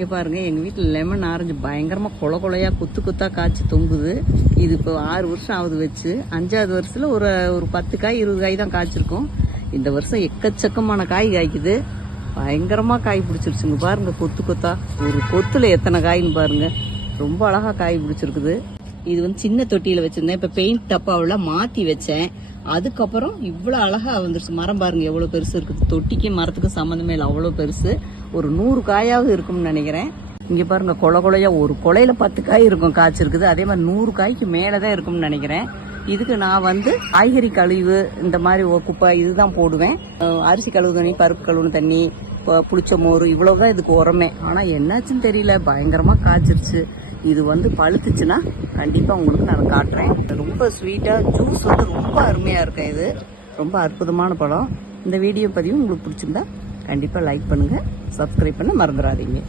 இங்கே பாருங்க, எங்கள் வீட்டில் லெமன் ஆரஞ்சு பயங்கரமாக கொலையாக குத்து குத்தாக காய்ச்சி தொங்குது. இது இப்போ 6 வருஷம் ஆகுது வச்சு. 5வது வருஷத்தில் ஒரு 10 காய் 20 காய் தான் காய்ச்சிருக்கும். இந்த வருஷம் எக்கச்சக்கமான காய் காய்க்குது. பயங்கரமாக காய் பிடிச்சிருச்சுங்க. பாருங்க, கொத்து கொத்தா ஒரு கொத்துல எத்தனை காயின்னு பாருங்க. ரொம்ப அழகாக காய் பிடிச்சிருக்குது. இது வந்து சின்ன தொட்டியில் வச்சுருந்தேன். இப்போ பெயிண்ட் டப்பாவில் மாற்றி வச்சேன். அதுக்கப்புறம் இவ்வளோ அழகாக வந்துருச்சு. மரம் பாருங்க எவ்வளோ பெருசு இருக்குது. தொட்டிக்கு மரத்துக்கு சம்மந்தமே இல்லை, அவ்வளோ பெருசு. ஒரு 100 காயாவது இருக்கும்னு நினைக்கிறேன். இங்கே பாருங்க, கொலையா ஒரு கொலையில 10 காய் இருக்கும் காய்ச்சிருக்குது. அதே மாதிரி 100 காய்க்கு மேலே தான் இருக்கும்னு நினைக்கிறேன். இதுக்கு நான் வந்து காய்கறி கழிவு இந்த மாதிரி குப்பை இதுதான் போடுவேன். அரிசி கழுவு தண்ணி, பருப்பு கழுவுன தண்ணி, புளிச்ச மோர், இவ்வளவுதான் இதுக்கு உரமே. ஆனால் என்னாச்சுன்னு தெரியல, பயங்கரமாக காய்ச்சிருச்சு. இது வந்து பழுத்துச்சுன்னா கண்டிப்பாக உங்களுக்கு நான் காட்டுறேன். ரொம்ப ஸ்வீட்டாக ஜூஸ் வந்து ரொம்ப அருமையாக இருக்கும். இது ரொம்ப அற்புதமான பழம். இந்த வீடியோ பதிவு உங்களுக்கு பிடிச்சிருந்தா கண்டிப்பாக லைக் பண்ணுங்கள், சப்ஸ்கிரைப் பண்ண மறந்துடாதீங்க.